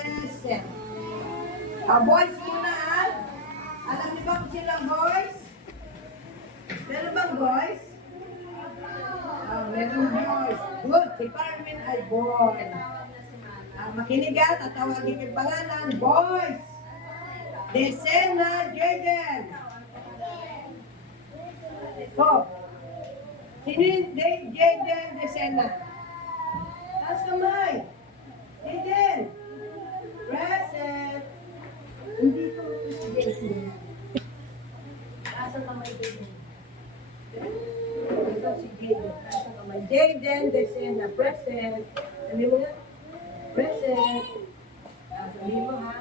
Present. Boys muna ah. Alam niyo ba kung silang boys? Meron bang boys? Meron boys. Good. Si Carmen ay boy. Makinig ah. Tatawagin yung pangalan. Boys. Desena Jaden. Oh. Sino yung Jaden Desena? Taas kamay. Jaden. Present. Hindi ko si Jaden. Taas ang kamay Jaden. Ito si Jaden. Taas ang kamay. Jaden Desena. Present. Sabi mo nga? Present. Sabi mo ha?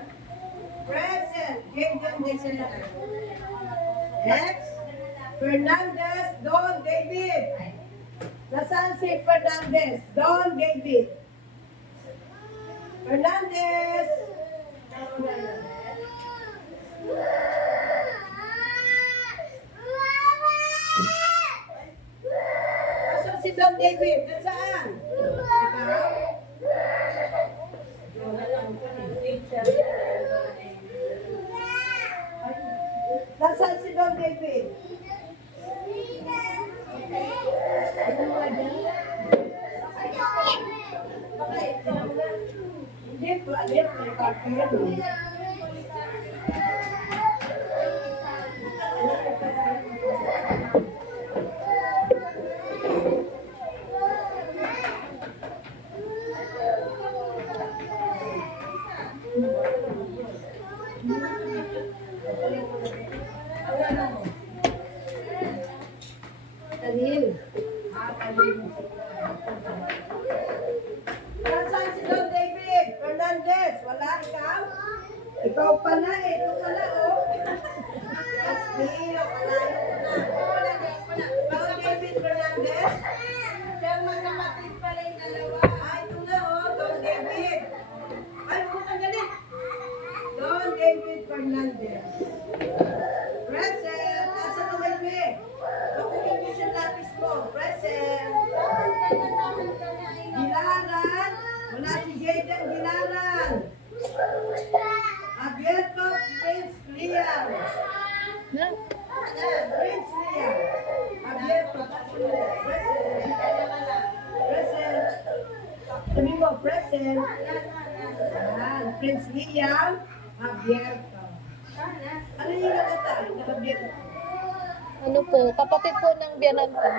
Present. Jaden Desena. Next. Fernandez Don David. Nasaan si Fernandez? Don David. Fernandez. Nasaan si Don David? Nasaan? Ikaw? Nasaan si Don David? Hindi po, alit, may cartoon. Talil. Talil. Nasaan si Don David? Fernandez, wala ikaw? Ikaw pala eh, ito pala oh. Castillo, wala Don David Fernandez? Siya magkapatid pala yung dalawa. Ito na oh, Don David. Ay, mukhang galit. Don David Fernandez. Present. Nasa ka baby? Bakit yung lapis mo? Present. Gilaran. Wala si Jaden Gilaran. Abierto Prince Liam. Prince Liam. Abierto. Present. Present. Sabi mo, present. Prince Liam. Abierto. Ano yung nakatay? Abierto. Ano po, kapatid po ng biyanan ko.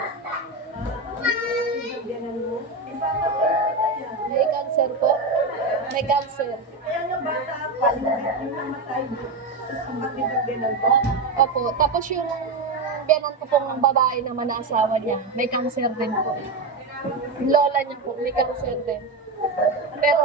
May cancer po. May cancer. Kaya nga bata pa, yung namatay mo. Tapos kapatid ang biyanan ko. Opo. Tapos yung biyanan ko pong babae naman na asawa niya. May cancer din po. Yung lola niya po, may cancer din. Pero,